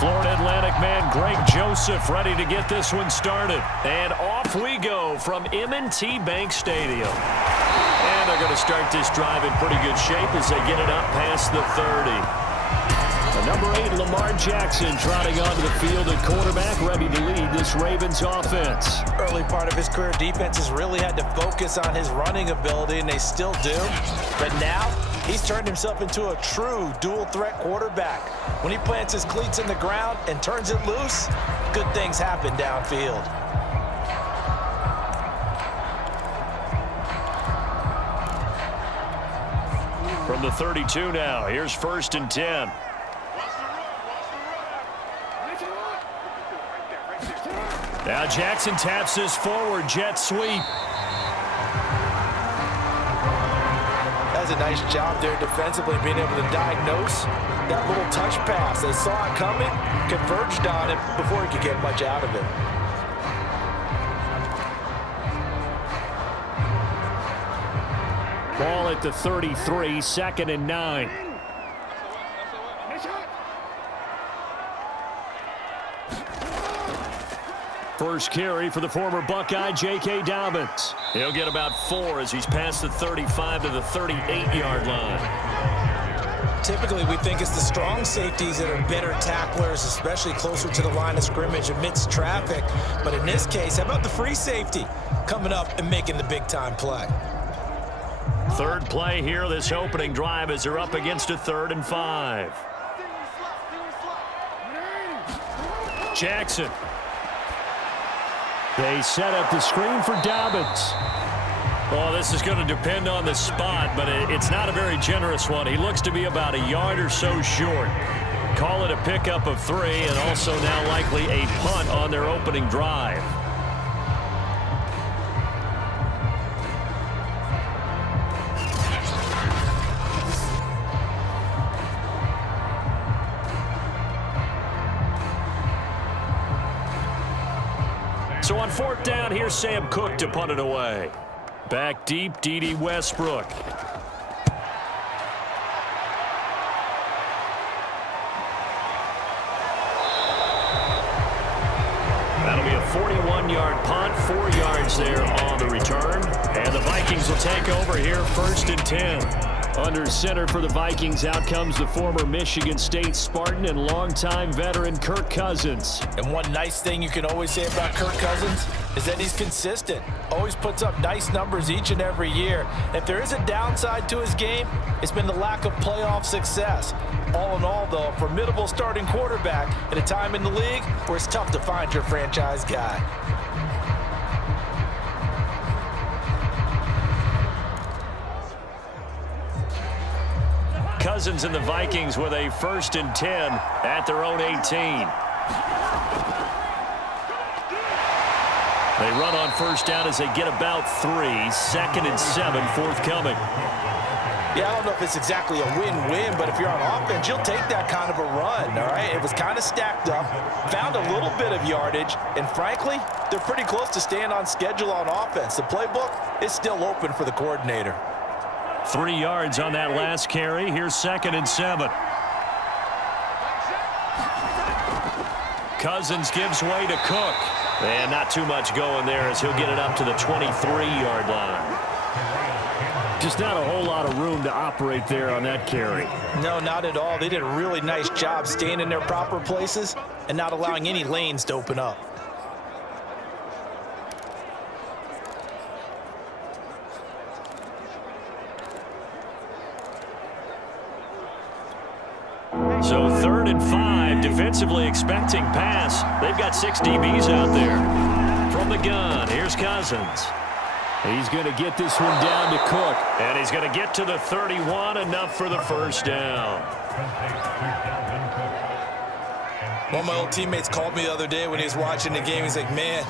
Florida Atlantic man Greg Joseph ready to get this one started. And off we go from M&T Bank Stadium. And they're going to start this drive in pretty good shape as they get it up past the 30. The number 8, Lamar Jackson, trotting onto the field at quarterback, ready to lead this Ravens offense. Early part of his career, defenses really had to focus on his running ability, and they still do. But now, he's turned himself into a true dual-threat quarterback. When he plants his cleats in the ground and turns it loose, good things happen downfield. From the 32 now, here's 1st and 10. Now Jackson taps this forward, jet sweep. That's a nice job there defensively, being able to diagnose that little touch pass. They saw it coming, converged on it before he could get much out of it. Ball at the 33, 2nd and 9. First carry for the former Buckeye, J.K. Dobbins. He'll get about 4 as he's past the 35 to the 38-yard line. Typically, we think it's the strong safeties that are better tacklers, especially closer to the line of scrimmage amidst traffic. But in this case, how about the free safety coming up and making the big-time play? Third play here, this opening drive, as they're up against a 3rd and 5. Jackson. They set up the screen for Dobbins. Oh, this is going to depend on the spot, but it's not a very generous one. He looks to be about a yard or so short. Call it a pickup of 3, and also now likely a punt on their opening drive. So on 4th down, here's Sam Cook to punt it away. Back deep, D.D. Westbrook. That'll be a 41-yard punt, 4 yards there on the return. And the Vikings will take over here, 1st and 10. Under center for the Vikings, out comes the former Michigan State Spartan and longtime veteran Kirk Cousins. And one nice thing you can always say about Kirk Cousins is that he's consistent. Always puts up nice numbers each and every year. If there is a downside to his game, it's been the lack of playoff success. All in all, though, a formidable starting quarterback at a time in the league where it's tough to find your franchise guy. Cousins and the Vikings with a 1st and 10 at their own 18. They run on 1st down as they get about 3. 2nd and 7 forthcoming. Yeah, I don't know if it's exactly a win-win, but if you're on offense, you'll take that kind of a run, all right? It was kind of stacked up, found a little bit of yardage, and frankly, they're pretty close to staying on schedule on offense. The playbook is still open for the coordinator. 3 yards on that last carry. Here's 2nd and 7. Cousins gives way to Cook. And not too much going there as he'll get it up to the 23-yard line. Just not a whole lot of room to operate there on that carry. No, not at all. They did a really nice job staying in their proper places and not allowing any lanes to open up. So 3rd and 5, defensively expecting pass. They've got 6 DBs out there. From the gun, here's Cousins. He's going to get this one down to Cook. And he's going to get to the 31, enough for the 1st down. One of my old teammates called me the other day when he was watching the game. He's like, man,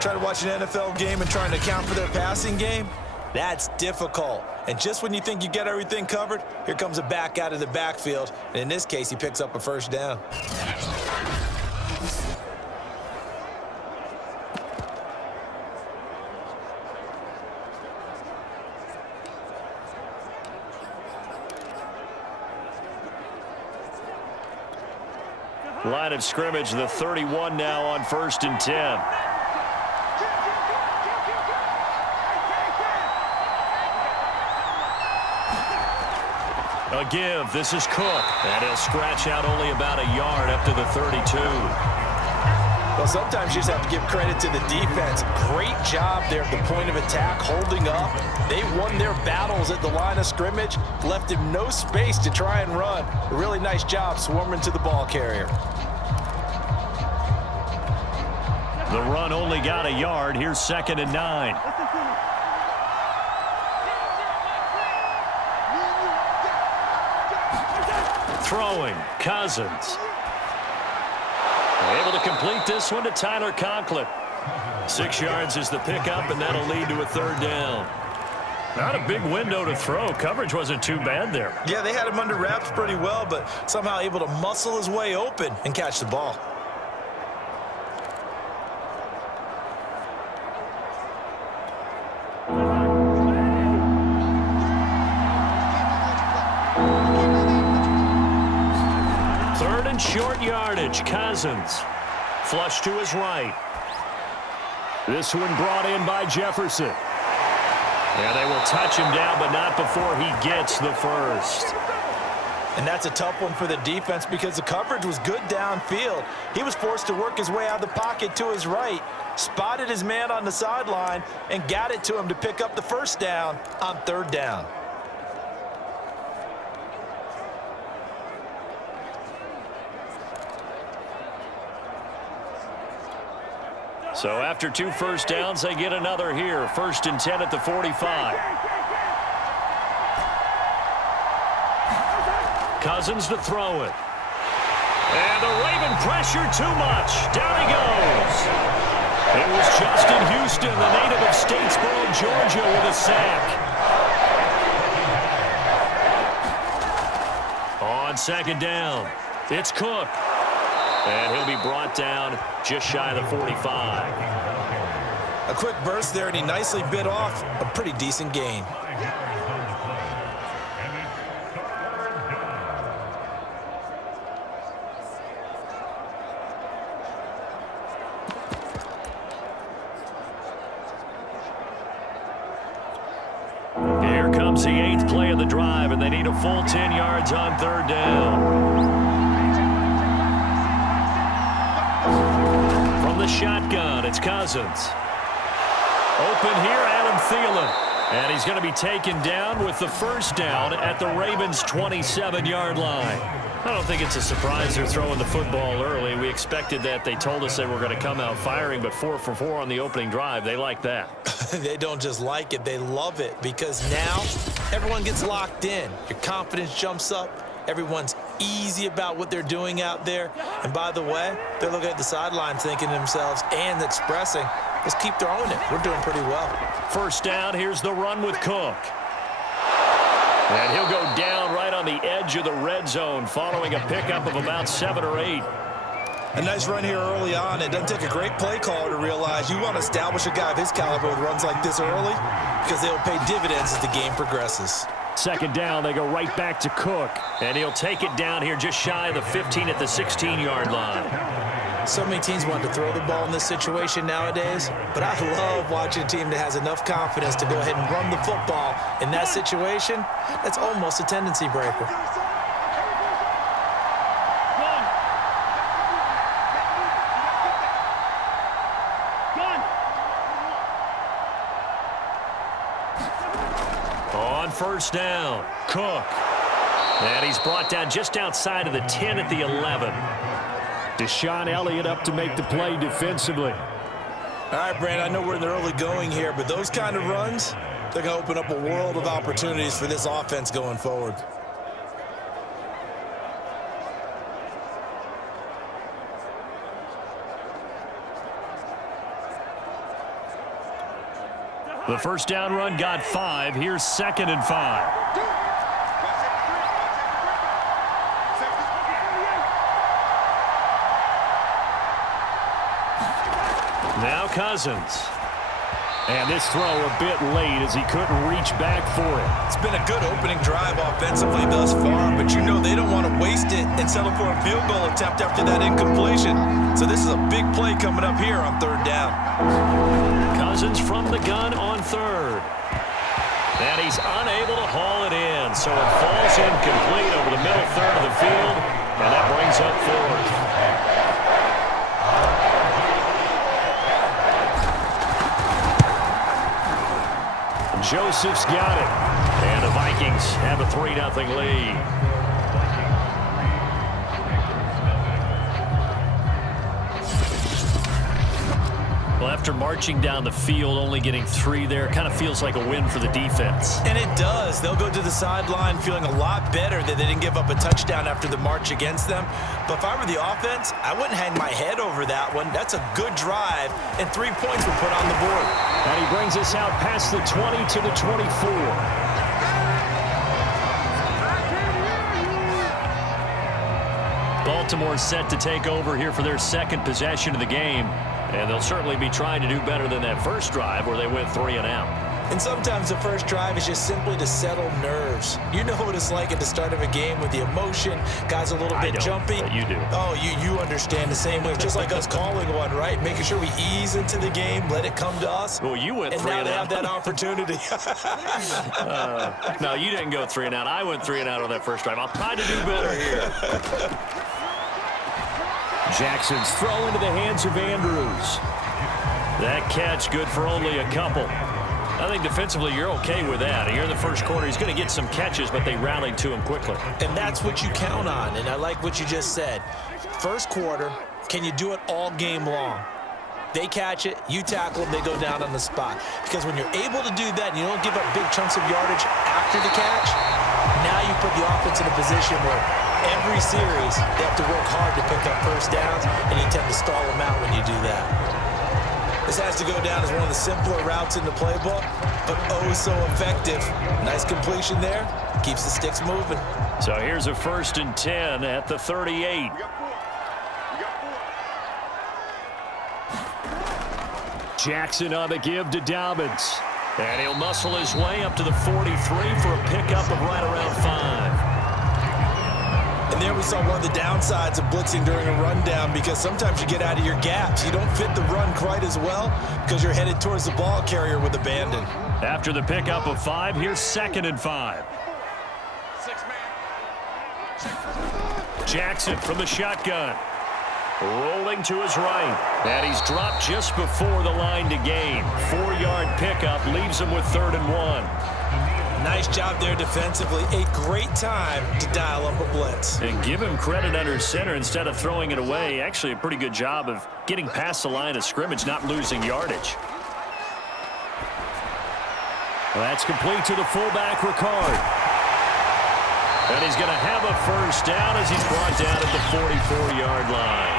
trying to watch an NFL game and trying to account for their passing game? That's difficult. And just when you think you get everything covered, here comes a back out of the backfield. And in this case, he picks up a 1st down. Line of scrimmage, the 31 now on 1st and 10. A give. This is Cook. And he'll scratch out only about a yard up to the 32. Well, sometimes you just have to give credit to the defense. Great job there at the point of attack, holding up. They won their battles at the line of scrimmage, left him no space to try and run. A really nice job swarming to the ball carrier. The run only got a yard. Here's 2nd and 9. Throwing, Cousins. Able to complete this one to Tyler Conklin. 6 yards is the pickup, and that'll lead to a 3rd down. Not a big window to throw. Coverage wasn't too bad there. Yeah, they had him under wraps pretty well, but somehow able to muscle his way open and catch the ball. Short yardage, Cousins. Flush to his right. This one brought in by Jefferson. And they will touch him down, but not before he gets the first. And that's a tough one for the defense because the coverage was good downfield. He was forced to work his way out of the pocket to his right, spotted his man on the sideline, and got it to him to pick up the 1st down on 3rd down. So after 2 first downs, they get another here. 1st and 10 at the 45. Cousins to throw it. And the Raven pressure too much. Down he goes. It was Justin Houston, the native of Statesboro, Georgia, with a sack. On 2nd down, it's Cook. And he'll be brought down just shy of the 45. A quick burst there, and he nicely bit off a pretty decent gain. Here comes the 8th play of the drive, and they need a full 10 yards on 3rd down. The shotgun, it's Cousins. Open here, Adam Thielen. And he's going to be taken down with the 1st down at the Ravens' 27-yard line. I don't think it's a surprise they're throwing the football early. We expected that. They told us they were going to come out firing, but 4 for 4 on the opening drive. They like that. They don't just like it, they love it, because now everyone gets locked in. Your confidence jumps up. Everyone's easy about what they're doing out there. And by the way, they're looking at the sideline thinking to themselves and expressing, let's keep throwing it. We're doing pretty well. 1st down, here's the run with Cook. And he'll go down right on the edge of the red zone following a pickup of about 7 or 8. A nice run here early on. It doesn't take a great play caller to realize you want to establish a guy of his caliber with runs like this early because they'll pay dividends as the game progresses. 2nd down, they go right back to Cook. And he'll take it down here just shy of the 15 at the 16-yard line. So many teams want to throw the ball in this situation nowadays, but I love watching a team that has enough confidence to go ahead and run the football. In that situation, that's almost a tendency breaker. On 1st down, Cook. And he's brought down just outside of the 10 at the 11. Deshaun Elliott up to make the play defensively. All right, Brand, I know we're in the early going here, but those kind of runs, they're going to open up a world of opportunities for this offense going forward. The 1st down run got 5. Here's 2nd and 5. Now Cousins. And this throw a bit late as he couldn't reach back for it. It's been a good opening drive offensively thus far, but you know they don't want to waste it and settle for a field goal attempt after that incompletion. So this is a big play coming up here on third down. Cousins from the gun on third. And he's unable to haul it in, so it falls incomplete over the middle third of the field, and that brings up fourth. Joseph's got it, and the Vikings have a 3-0 lead. Well, after marching down the field, only getting 3 there, kind of feels like a win for the defense. And it does. They'll go to the sideline feeling a lot better that they didn't give up a touchdown after the march against them. But if I were the offense, I wouldn't hang my head over that one. That's a good drive, and 3 points were put on the board. And he brings us out past the 20 to the 24. Baltimore set to take over here for their second possession of the game. And they'll certainly be trying to do better than that first drive where they went 3 and out. And sometimes the first drive is just simply to settle nerves. You know what it's like at the start of a game with the emotion. Guys a little bit jumpy. But you do. Oh, you understand the same way. Just like us calling one, right? Making sure we ease into the game, let it come to us. Well, you went 3 and out. And now they have that opportunity. No, you didn't go 3 and out. I went 3 and out on that first drive. I'll try to do better here. Jackson's throw into the hands of Andrews. That catch good for only a couple. I think defensively you're okay with that. Here in the first quarter, he's going to get some catches, but they rallied to him quickly. And that's what you count on, and I like what you just said. First quarter, can you do it all game long? They catch it, you tackle them, they go down on the spot. Because when you're able to do that and you don't give up big chunks of yardage after the catch, now you put the offense in a position where every series they have to work hard to pick up first downs, and you tend to stall them out when you do that. This has to go down as one of the simpler routes in the playbook, but oh so effective. Nice completion there. Keeps the sticks moving. So here's a 1st and 10 at the 38. Jackson on the give to Dobbins. And he'll muscle his way up to the 43 for a pickup of right around 5. And there we saw one of the downsides of blitzing during a rundown, because sometimes you get out of your gaps. You don't fit the run quite as well because you're headed towards the ball carrier with abandon. After the pickup of 5, here's 2nd and 5. Jackson from the shotgun. Rolling to his right. And he's dropped just before the line to gain. 4-yard pickup leaves him with 3rd and 1. Nice job there defensively. A great time to dial up a blitz. And give him credit under center instead of throwing it away. Actually a pretty good job of getting past the line of scrimmage, not losing yardage. Well, that's complete to the fullback, Ricard. And he's going to have a first down as he's brought down at the 44-yard line.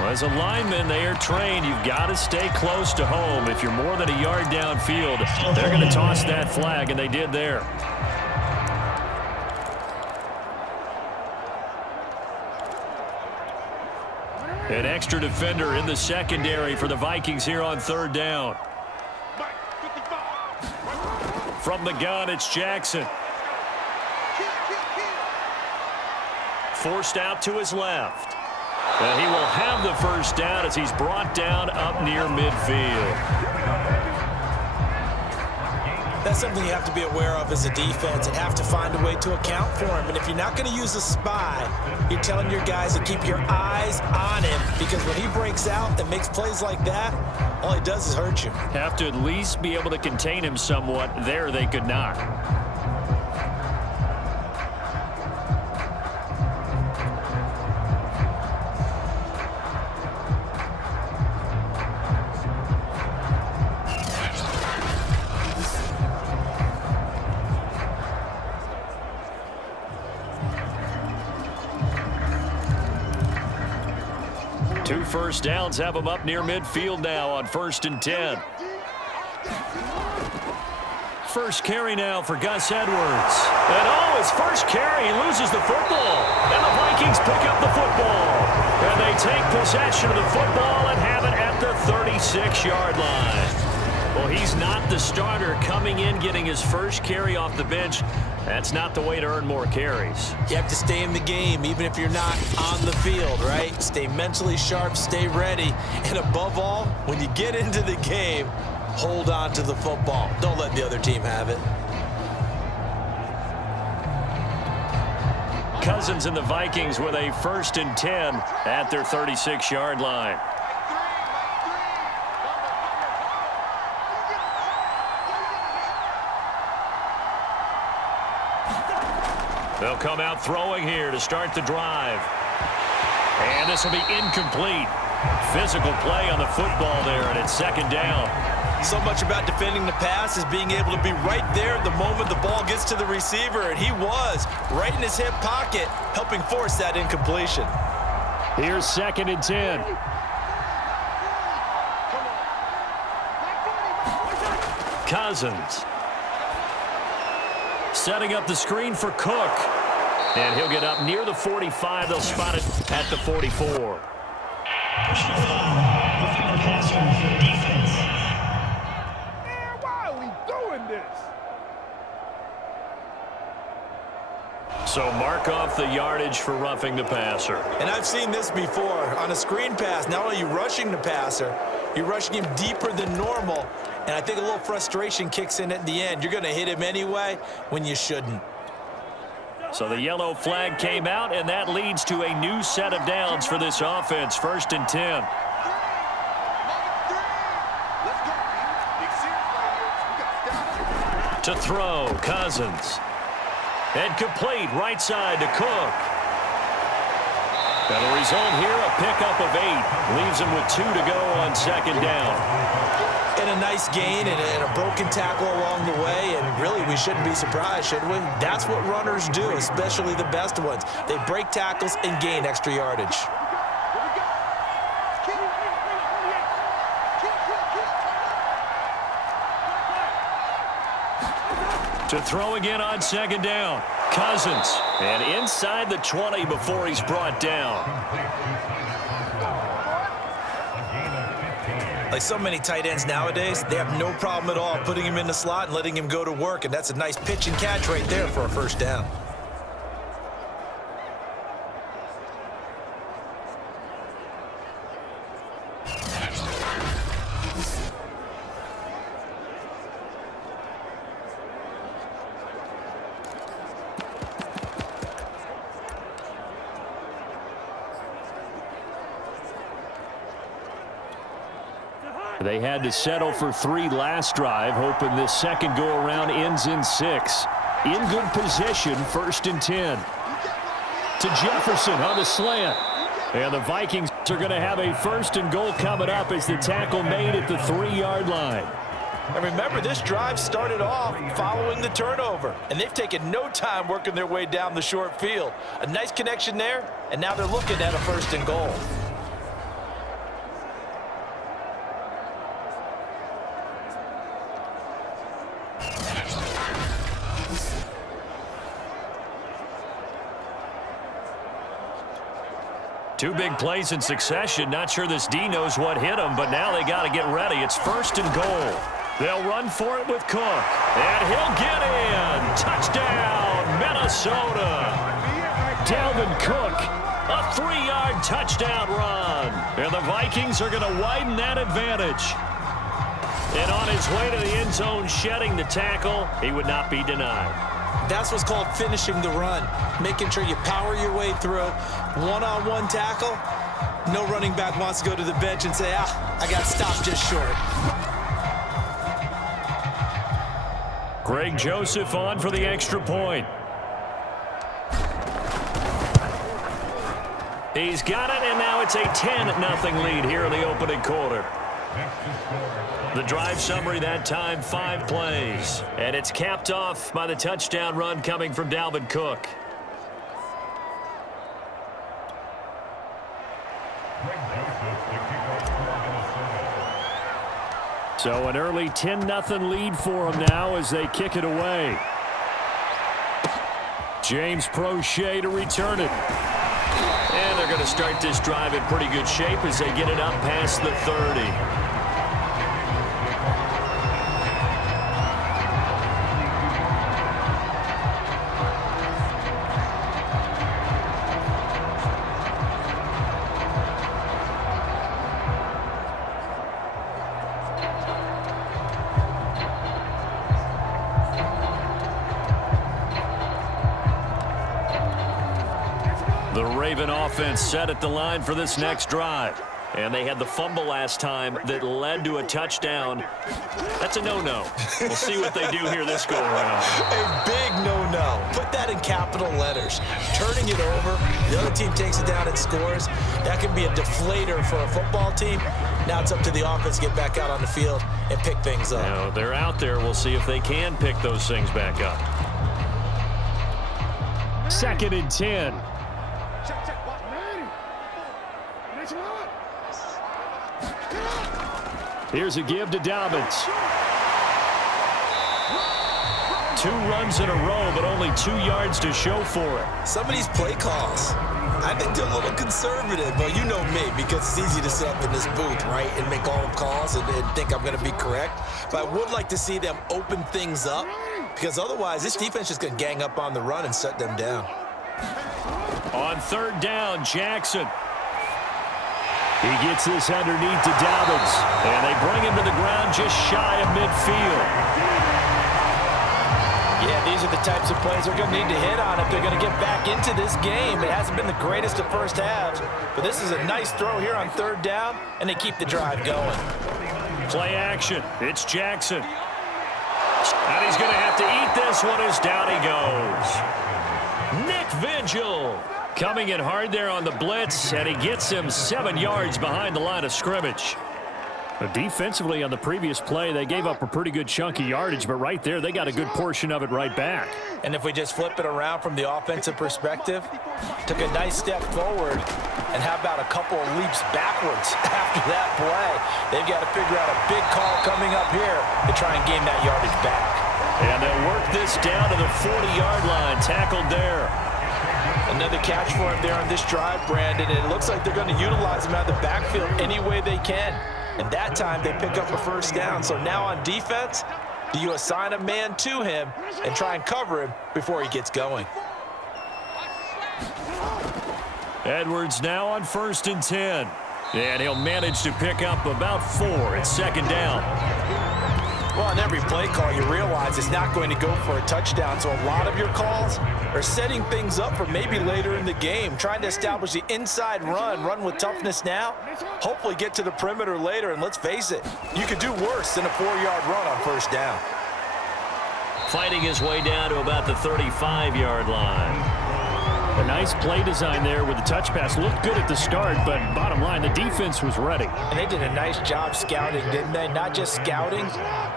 Well, as a lineman, they are trained. You've got to stay close to home. If you're more than a yard downfield, they're going to toss that flag, and they did there. An extra defender in the secondary for the Vikings here on 3rd down. From the gun, it's Jackson. Forced out to his left. And he will have the first down as he's brought down up near midfield. That's something you have to be aware of as a defense and have to find a way to account for him. And if you're not going to use a spy, you're telling your guys to keep your eyes on him, because when he breaks out and makes plays like that, all he does is hurt you. Have to at least be able to contain him somewhat. There they could not. Two first downs have them up near midfield now on 1st and 10. first carry now for Gus Edwards. And his first carry, he loses the football. And the Vikings pick up the football. And they take possession of the football and have it at the 36-yard line. Well, he's not the starter coming in, getting his first carry off the bench. That's not the way to earn more carries. You have to stay in the game, even if you're not on the field, right? Stay mentally sharp, stay ready. And above all, when you get into the game, hold on to the football. Don't let the other team have it. Cousins and the Vikings with a 1st and 10 at their 36-yard line. They'll come out throwing here to start the drive. And this will be incomplete. Physical play on the football there, and it's 2nd down. So much about defending the pass is being able to be right there the moment the ball gets to the receiver, and he was right in his hip pocket, helping force that incompletion. Here's 2nd and 10. Cousins. Setting up the screen for Cook. And he'll get up near the 45. They'll spot it at the 44. Why are we doing this? So mark off the yardage for roughing the passer. And I've seen this before. On a screen pass, not only are you rushing the passer, you're rushing him deeper than normal. And I think a little frustration kicks in at the end. You're going to hit him anyway when you shouldn't. So the yellow flag came out, and that leads to a new set of downs for this offense. 1st and 10. To throw, Cousins. And complete, right side to Cook. And the result here, a pickup of 8. Leaves him with 2 to go on 2nd down. And a nice gain and a broken tackle along the way, and really we shouldn't be surprised, should we? That's what runners do, especially the best ones. They break tackles and gain extra yardage. To throw again on 2nd down. Cousins. And inside the 20 before he's brought down. Like so many tight ends nowadays, they have no problem at all putting him in the slot and letting him go to work, and that's a nice pitch and catch right there for a 1st down. They had to settle for 3 last drive, hoping this second go-around ends in 6. In good position, 1st and 10. To Jefferson on the slant. And the Vikings are going to have a 1st and goal coming up as the tackle made at the 3-yard line. And remember, this drive started off following the turnover, and they've taken no time working their way down the short field. A nice connection there, and now they're looking at a 1st and goal. Two big plays in succession. Not sure this D knows what hit him, but now they got to get ready. It's 1st and goal. They'll run for it with Cook. And he'll get in. Touchdown, Minnesota. Dalvin Cook, a 3-yard touchdown run. And the Vikings are going to widen that advantage. And on his way to the end zone, shedding the tackle, he would not be denied. That's what's called finishing the run, making sure you power your way through. One-on-one tackle, no running back wants to go to the bench and say, I got stopped just short. Greg Joseph on for the extra point. He's got it, and now it's a 10-0 lead here in the opening quarter. The drive summary that time, 5 plays. And it's capped off by the touchdown run coming from Dalvin Cook. So an early 10-0 lead for them now as they kick it away. James Prochet to return it. And they're going to start this drive in pretty good shape as they get it up past the 30. The Raven offense set at the line for this next drive. And they had the fumble last time that led to a touchdown. That's a no-no. We'll see what they do here this go-around. A big no-no. Put that in capital letters. Turning it over, the other team takes it down and scores. That can be a deflator for a football team. Now it's up to the offense to get back out on the field and pick things up. Now, they're out there. We'll see if they can pick those things back up. 2nd and 10. Here's a give to Dobbins. 2 runs in a row, but only 2 yards to show for it. Some of these play calls, I think they're a little conservative, but you know me, because it's easy to sit up in this booth, right, and make all the calls and think I'm going to be correct. But I would like to see them open things up, because otherwise this defense is going to gang up on the run and shut them down. On 3rd down, Jackson. He gets this underneath to Dobbins, and they bring him to the ground just shy of midfield. Yeah, these are the types of plays they're going to need to hit on if they're going to get back into this game. It hasn't been the greatest of first halves, but this is a nice throw here on 3rd down, and they keep the drive going. Play action. It's Jackson. And he's going to have to eat this one as down he goes. Nick Vigil coming in hard there on the blitz, and he gets him 7 yards behind the line of scrimmage. But defensively on the previous play, they gave up a pretty good chunk of yardage, but right there, they got a good portion of it right back. And if we just flip it around from the offensive perspective, took a nice step forward, and how about a couple of leaps backwards after that play? They've got to figure out a big call coming up here to try and gain that yardage back. And they'll work this down to the 40-yard line, tackled there. Another catch for him there on this drive, Brandon, and it looks like they're going to utilize him out of the backfield any way they can. And that time they pick up a 1st down. So now on defense, do you assign a man to him and try and cover him before he gets going? Edwards now on 1st and 10. And he'll manage to pick up about 4 at 2nd down. Well, on every play call, you realize it's not going to go for a touchdown. So a lot of your calls are setting things up for maybe later in the game, trying to establish the inside run with toughness now, hopefully get to the perimeter later. And let's face it, you could do worse than a 4-yard run on 1st down. Fighting his way down to about the 35-yard line. A nice play design there with the touch pass. Looked good at the start, but bottom line, the defense was ready. And they did a nice job scouting, didn't they? Not just scouting,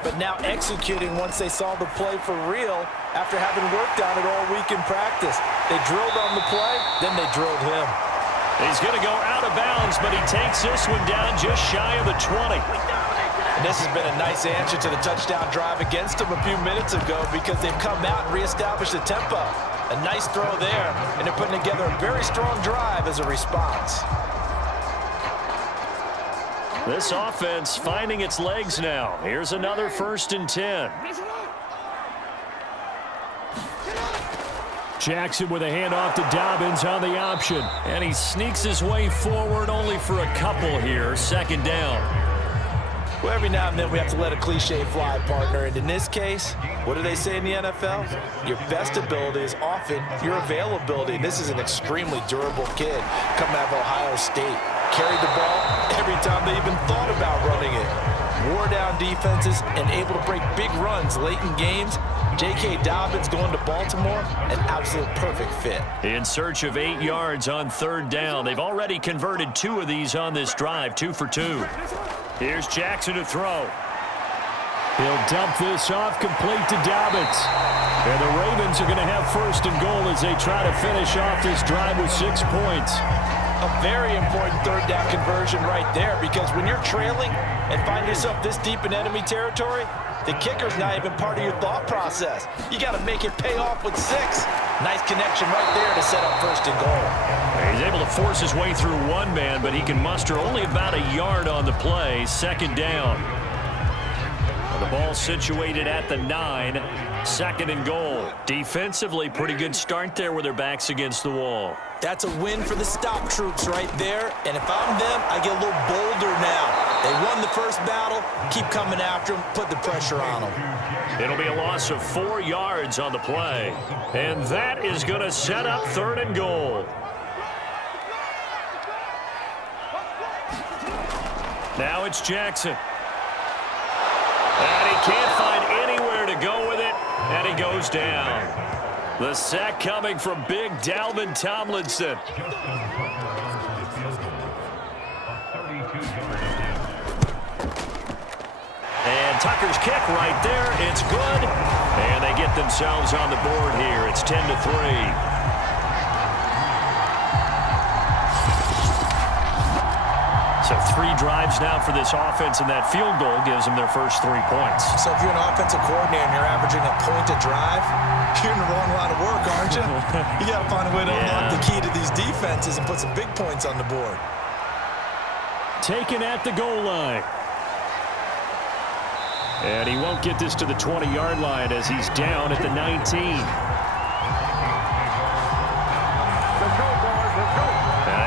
but now executing once they saw the play for real after having worked on it all week in practice. They drilled on the play, then they drilled him. He's going to go out of bounds, but he takes this one down just shy of the 20. And this has been a nice answer to the touchdown drive against them a few minutes ago because they've come out and reestablished the tempo. A nice throw there, and they're putting together a very strong drive as a response. This offense finding its legs now. Here's another 1st and 10. Jackson with a handoff to Dobbins on the option. And he sneaks his way forward only for a couple here. 2nd down. Well, every now and then we have to let a cliche fly, partner. And in this case, what do they say in the NFL? Your best ability is often your availability. And this is an extremely durable kid coming out of Ohio State. Carried the ball every time they even thought about running it. Wore down defenses and able to break big runs late in games. J.K. Dobbins going to Baltimore, an absolute perfect fit. In search of 8 yards on 3rd down. They've already converted 2 of these on this drive, 2 for 2. Here's Jackson to throw. He'll dump this off complete to Dobbins. And the Ravens are going to have 1st and goal as they try to finish off this drive with 6 points. A very important 3rd down conversion right there because when you're trailing, and find yourself this deep in enemy territory, the kicker's not even part of your thought process. You got to make it pay off with 6. Nice connection right there to set up 1st and goal. He's able to force his way through one man, but he can muster only about a yard on the play. 2nd down. The ball situated at the 9. 2nd and goal. Defensively, pretty good start there with their backs against the wall. That's a win for the stop troops right there. And if I'm them, I get a little bolder now. They won the first battle. Keep coming after them. Put the pressure on them. It'll be a loss of 4 yards on the play. And that is going to set up 3rd and goal. Now it's Jackson. And he can't find anywhere to go with it. And he goes down. The sack coming from big Dalvin Tomlinson. And Tucker's kick right there. It's good. And they get themselves on the board here. It's 10-3. So 3 drives now for this offense, and that field goal gives them their first 3 points. So if you're an offensive coordinator and you're averaging a point a drive, you're in the wrong line of work, aren't you? You got to find a way to unlock the key to these defenses and put some big points on the board. Taken at the goal line. And he won't get this to the 20-yard line as he's down at the 19. And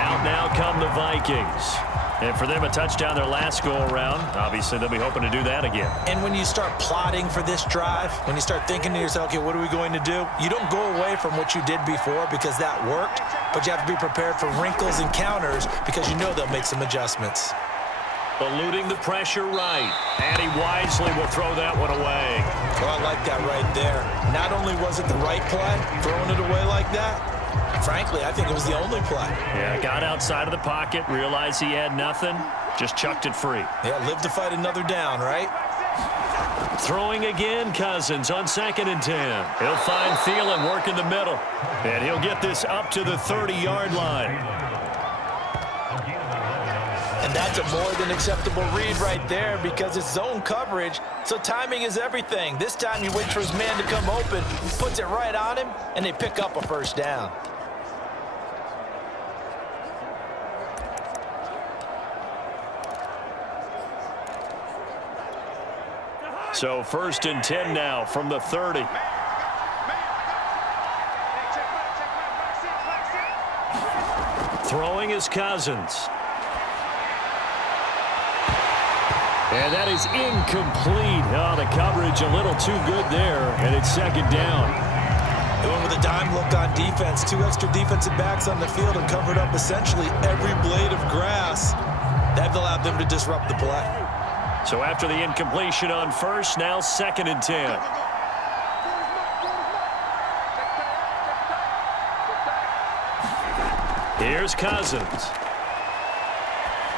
out now come the Vikings. And for them, a touchdown their last go-around. Obviously, they'll be hoping to do that again. And when you start plotting for this drive, when you start thinking to yourself, okay, what are we going to do? You don't go away from what you did before because that worked, but you have to be prepared for wrinkles and counters because you know they'll make some adjustments. Eluding the pressure right. And he wisely will throw that one away. Well, I like that right there. Not only was it the right play, throwing it away like that, frankly, I think it was the only play. Yeah, got outside of the pocket, realized he had nothing, just chucked it free. Yeah, live to fight another down, right? Throwing again, Cousins on 2nd and 10. He'll find Thielen working the middle, and he'll get this up to the 30-yard line. And that's a more than acceptable read right there because it's zone coverage, so timing is everything. This time you wait for his man to come open, puts it right on him, and they pick up a 1st down. So 1st and 10 now from the 30. Throwing is Cousins. And that is incomplete. Oh, the coverage a little too good there, and it's 2nd down. They went with a dime look on defense. 2 extra defensive backs on the field and covered up essentially every blade of grass. That allowed them to disrupt the play. So after the incompletion on 1st, now 2nd and 10. Here's Cousins.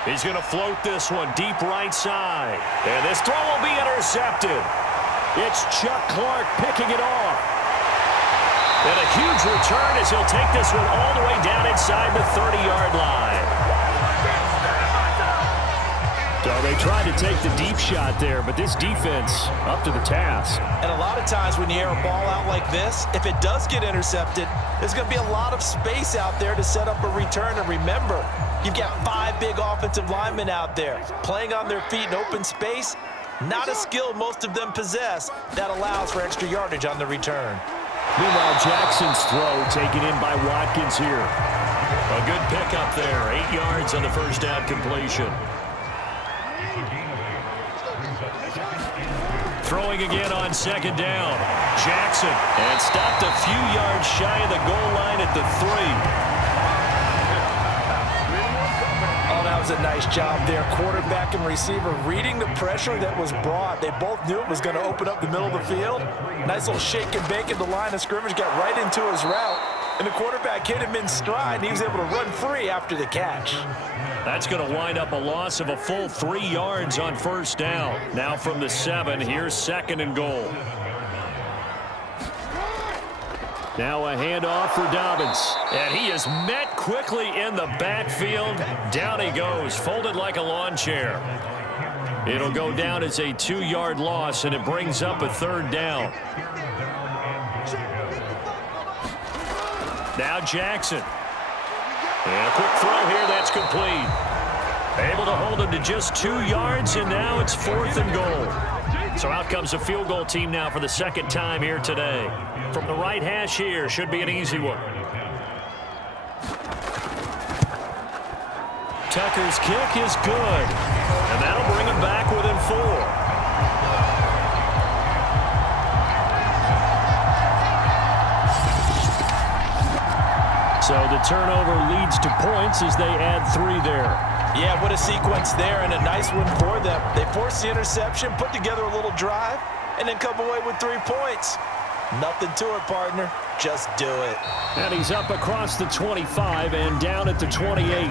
He's going to float this one deep right side. And this throw will be intercepted. It's Chuck Clark picking it off. And a huge return as he'll take this one all the way down inside the 30-yard line. So they tried to take the deep shot there, but this defense up to the task. And a lot of times when you air a ball out like this, if it does get intercepted, there's going to be a lot of space out there to set up a return. And remember, you've got 5 big offensive linemen out there playing on their feet in open space. Not a skill most of them possess that allows for extra yardage on the return. Meanwhile, Jackson's throw taken in by Watkins here. A good pickup there. 8 yards on the 1st down completion. Throwing again on 2nd down. Jackson. And stopped a few yards shy of the goal line at the 3. That was a nice job there. Quarterback and receiver reading the pressure that was brought. They both knew it was going to open up the middle of the field. Nice little shake and bake at the line of scrimmage. Got right into his route. And the quarterback hit him in stride, and he was able to run free after the catch. That's going to wind up a loss of a full 3 yards on 1st down. Now from the 7, here's 2nd and goal. Now a handoff for Dobbins. And he is met quickly in the backfield. Down he goes, folded like a lawn chair. It'll go down as a 2-yard loss, and it brings up a 3rd down. Now Jackson. And a quick throw here, that's complete. Able to hold him to just 2 yards, and now it's 4th and goal. So out comes a field goal team now for the 2nd time here today. From the right hash here, should be an easy one. Tucker's kick is good, and that'll bring him back within 4. So the turnover leads to points as they add 3 there. Yeah, what a sequence there, and a nice one for them. They force the interception, put together a little drive, and then come away with 3 points. Nothing to it, partner. Just do it. And he's up across the 25 and down at the 28.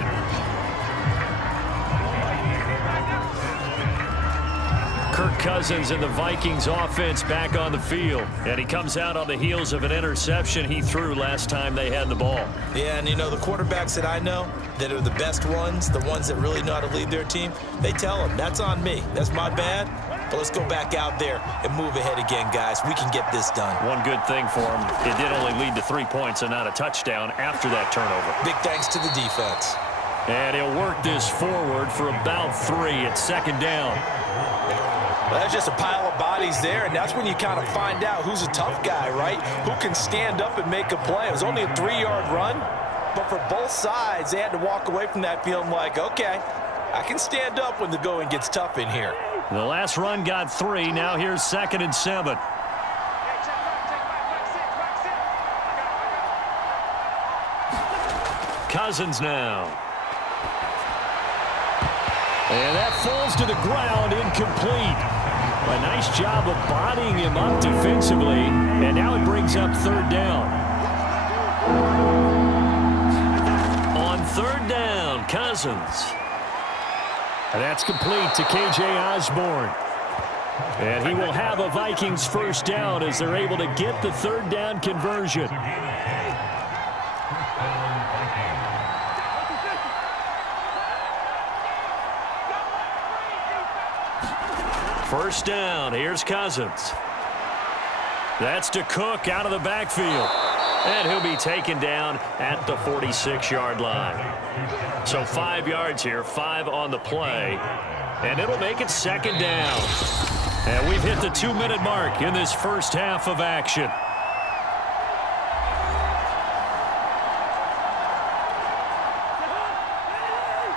Kirk Cousins and the Vikings offense back on the field. And he comes out on the heels of an interception he threw last time they had the ball. Yeah, and you know, the quarterbacks that I know that are the best ones, the ones that really know how to lead their team, they tell them, that's on me. That's my bad. But let's go back out there and move ahead again, guys. We can get this done. One good thing for him, it did only lead to 3 points and not a touchdown after that turnover. Big thanks to the defense. And he'll work this forward for about 3 at 2nd down. Well, that's just a pile of bodies there, and that's when you kind of find out who's a tough guy, right? Who can stand up and make a play. It was only a 3-yard run, but for both sides, they had to walk away from that feeling like, okay, I can stand up when the going gets tough in here. The last run got 3. Now here's 2nd and 7. Cousins now. And that falls to the ground, incomplete. A nice job of bodying him up defensively, and now it brings up 3rd down. On 3rd down, Cousins. And that's complete to K.J. Osborne. And he will have a Vikings 1st down as they're able to get the 3rd down conversion. First down, here's Cousins. That's to Cook out of the backfield. And he'll be taken down at the 46-yard line. So 5 yards here, 5 on the play. And it'll make it 2nd down. And we've hit the 2-minute mark in this first half of action.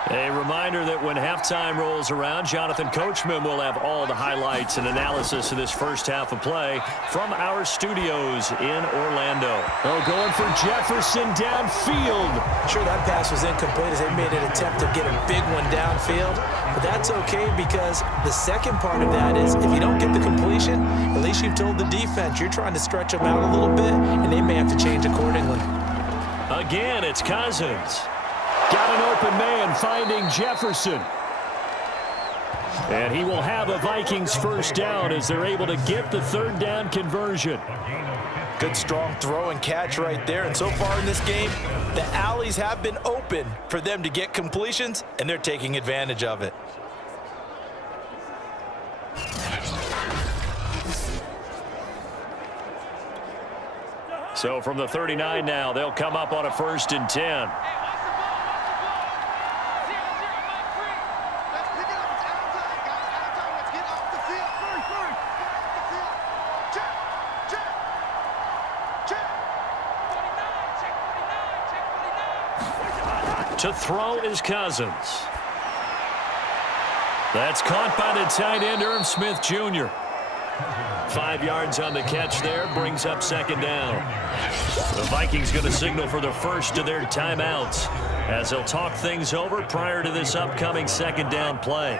A reminder that when halftime rolls around, Jonathan Coachman will have all the highlights and analysis of this first half of play from our studios in Orlando. Oh, going for Jefferson downfield. Sure, that pass was incomplete as they made an attempt to get a big one downfield. But that's okay because the second part of that is if you don't get the completion, at least you've told the defense you're trying to stretch them out a little bit, and they may have to change accordingly. Again, it's Cousins. Got an open man finding Jefferson. And he will have a Vikings 1st down as they're able to get the 3rd down conversion. Good strong throw and catch right there. And so far in this game, the alleys have been open for them to get completions, and they're taking advantage of it. So from the 39 now, they'll come up on a 1st and 10. To throw is Cousins. That's caught by the tight end, Irv Smith Jr. 5 yards on the catch there, brings up 2nd down. The Vikings going to signal for the first of their timeouts as they'll talk things over prior to this upcoming 2nd down play.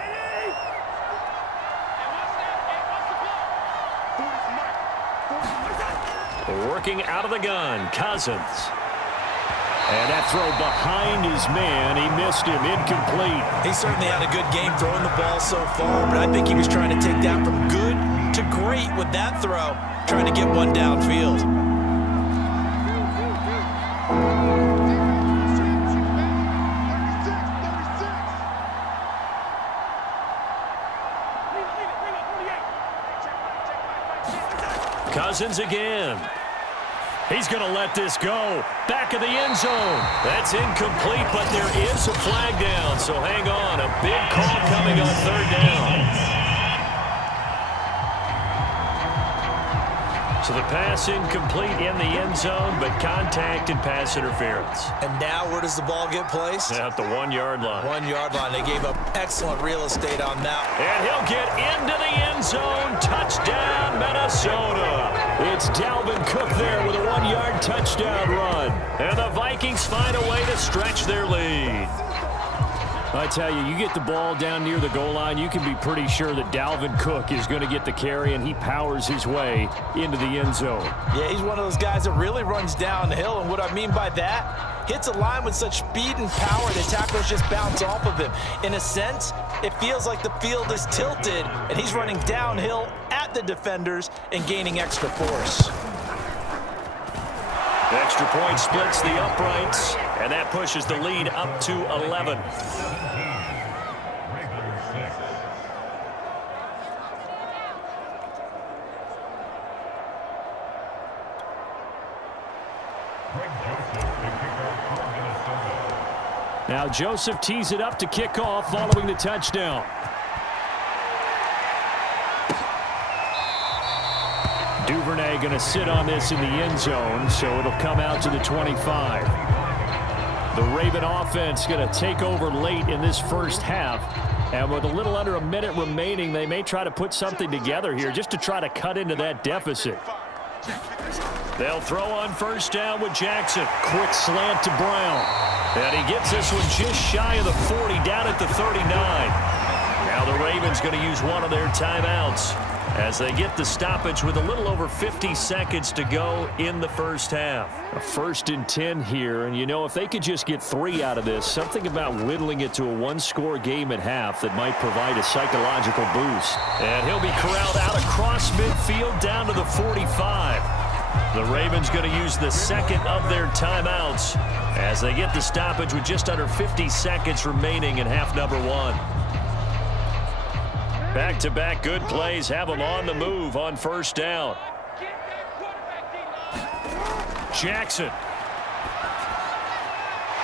Working out of the gun, Cousins. And that throw behind his man, he missed him, incomplete. He certainly had a good game throwing the ball so far, but I think he was trying to take that from good to great with that throw, trying to get one downfield. Cousins again. He's going to let this go. Back of the end zone. That's incomplete, but there is a flag down. So hang on. A big call coming on third down. So the pass incomplete in the end zone, but contact and pass interference. And now where does the ball get placed? At the 1-yard line. 1-yard line. They gave up excellent real estate on that. And he'll get into the end zone. Touchdown, Minnesota. It's Dalvin Cook there with a 1-yard touchdown run. And the Vikings find a way to stretch their lead. I tell you, you get the ball down near the goal line, you can be pretty sure that Dalvin Cook is going to get the carry, and he powers his way into the end zone. Yeah, he's one of those guys that really runs downhill, and what I mean by that, hits a line with such speed and power that tacklers just bounce off of him. In a sense, it feels like the field is tilted, and he's running downhill at the defenders and gaining extra force. The extra point splits the uprights, and that pushes the lead up to 11. Now Joseph tees it up to kick off following the touchdown. Duvernay going to sit on this in the end zone, so it'll come out to the 25. The Raven offense going to take over late in this first half. And with a little under a minute remaining, they may try to put something together here just to try to cut into that deficit. They'll throw on first down with Jackson. Quick slant to Brown. And he gets this one just shy of the 40, down at the 39. Now the Ravens going to use one of their timeouts as they get the stoppage with a little over 50 seconds to go in the first half. A 1st and 10 here, and you know, if they could just get 3 out of this, something about whittling it to a 1-score game at half that might provide a psychological boost. And he'll be corralled out across midfield down to the 45. The Ravens going to use the second of their timeouts as they get the stoppage with just under 50 seconds remaining in half number 1. Back-to-back good plays have them on the move on first down. Jackson.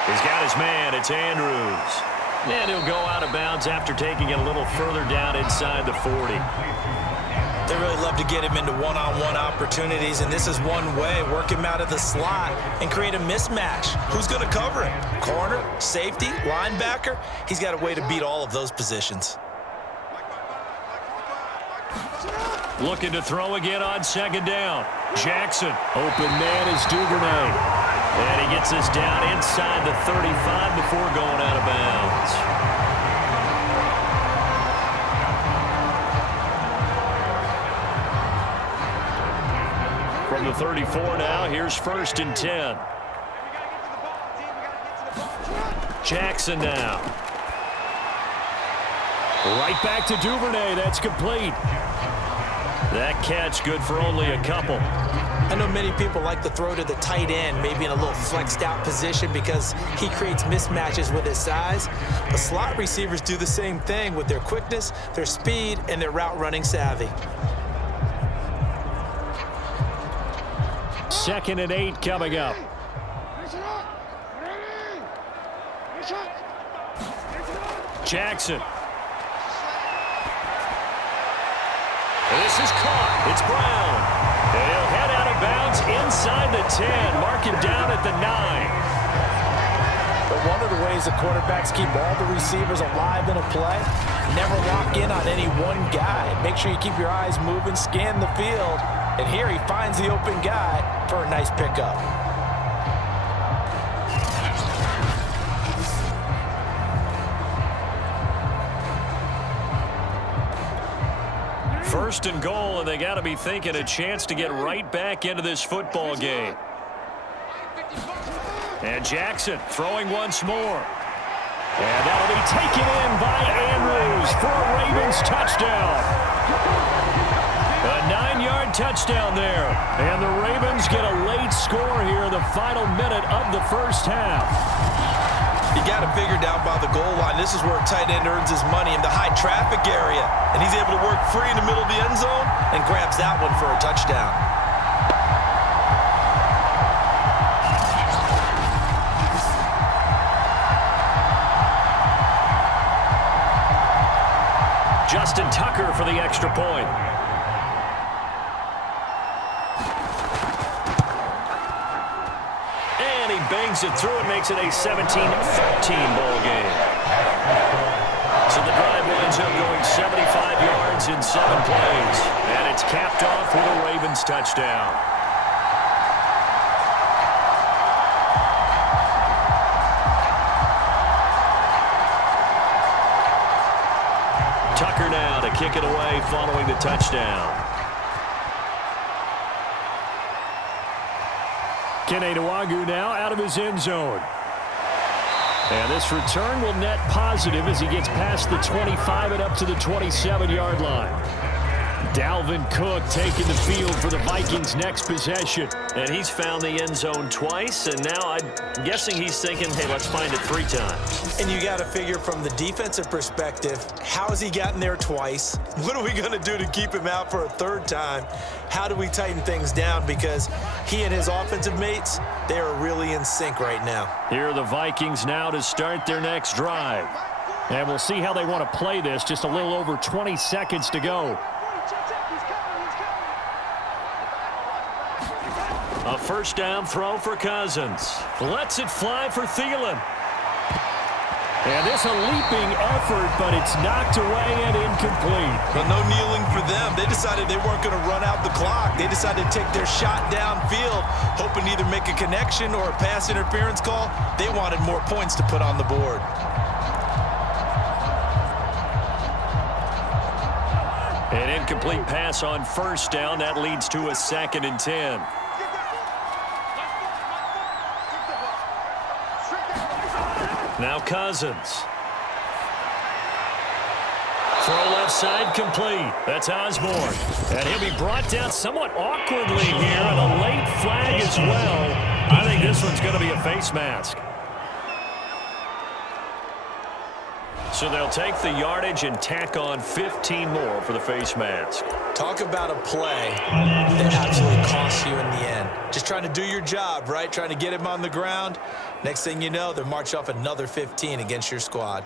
He's got his man. It's Andrews. And he'll go out of bounds after taking it a little further down inside the 40. They really love to get him into one-on-one opportunities, and this is one way. Work him out of the slot and create a mismatch. Who's going to cover him? Corner, safety, linebacker? He's got a way to beat all of those positions. Looking to throw again on second down. Jackson. Open man is Duvernay. And he gets this down inside the 35 before going out of bounds. From the 34 now, here's 1st and 10. Jackson now. Right back to Duvernay. That's complete. That catch good for only a couple. I know many people like to throw to the tight end, maybe in a little flexed out position because he creates mismatches with his size. But slot receivers do the same thing with their quickness, their speed, and their route running savvy. 2nd and 8 coming up. Jackson. This is caught. It's Brown. And he'll head out of bounds inside the 10. Mark him down at the 9. But one of the ways the quarterbacks keep all the receivers alive in a play, never lock in on any one guy. Make sure you keep your eyes moving, scan the field. And here he finds the open guy for a nice pickup. First and goal, and they got to be thinking a chance to get right back into this football game. And Jackson throwing once more. And that'll be taken in by Andrews for a Ravens touchdown. A 9-yard touchdown there. And the Ravens get a late score here in the final minute of the first half. You got it figured out by the goal line. This is where a tight end earns his money in the high traffic area. And he's able to work free in the middle of the end zone and grabs that one for a touchdown. Justin Tucker for the extra point. And he bangs it through and makes it a 17-13 ball game. So the drive winds up going 75 yards in 7 plays. And it's capped off with a Ravens touchdown. Tucker now to kick it away following the touchdown. Keneduagu now out of his end zone. And this return will net positive as he gets past the 25 and up to the 27-yard line. Dalvin Cook taking the field for the Vikings' next possession. And he's found the end zone twice, and now I'm guessing he's thinking, hey, let's find it 3 times. And you got to figure from the defensive perspective, how has he gotten there twice? What are we going to do to keep him out for a 3rd time? How do we tighten things down? Because he and his offensive mates, they are really in sync right now. Here are the Vikings now to start their next drive. And we'll see how they want to play this. Just a little over 20 seconds to go. A first down throw for Cousins. Lets it fly for Thielen. And this a leaping effort, but it's knocked away and incomplete. But no kneeling for them. They decided they weren't going to run out the clock. They decided to take their shot downfield, hoping to either make a connection or a pass interference call. They wanted more points to put on the board. An incomplete pass on first down. That leads to a 2nd and 10. Now Cousins. Throw left side complete. That's Osborne. And he'll be brought down somewhat awkwardly here, and a late flag as well. I think this one's going to be a face mask. So they'll take the yardage and tack on 15 more for the face mask. Talk about a play that absolutely costs you in the end. Just trying to do your job, right? Trying to get him on the ground. Next thing you know, they're march off another 15 against your squad.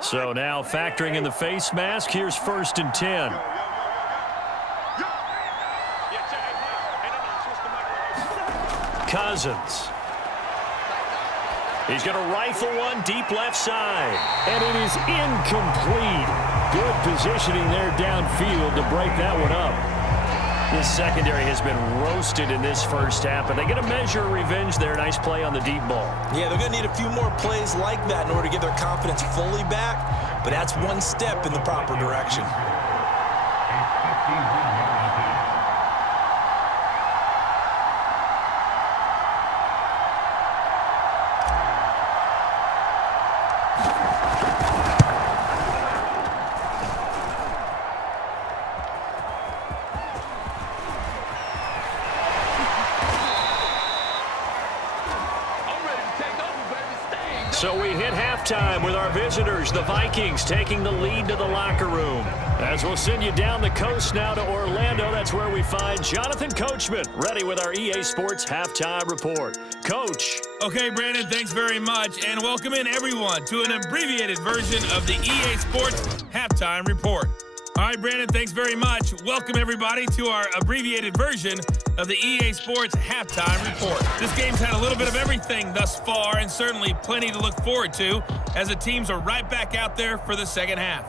So now factoring in the face mask, here's 1st and 10. Cousins. He's going to rifle one deep left side. And it is incomplete. Good positioning there downfield to break that one up. This secondary has been roasted in this first half, and they get a measure of revenge there. Nice play on the deep ball. Yeah, they're going to need a few more plays like that in order to get their confidence fully back, but that's one step in the proper direction. So we hit halftime with our visitors, the Vikings, taking the lead to the locker room. As we'll send you down the coast now to Orlando, that's where we find Jonathan Coachman, ready with our EA Sports Halftime Report. Coach. Okay, Brandon, thanks very much, and welcome in everyone to an abbreviated version of the EA Sports Halftime Report. All right, Brandon, thanks very much. Welcome, everybody, to our abbreviated version of the EA Sports Halftime Report. This game's had a little bit of everything thus far, and certainly plenty to look forward to as the teams are right back out there for the second half.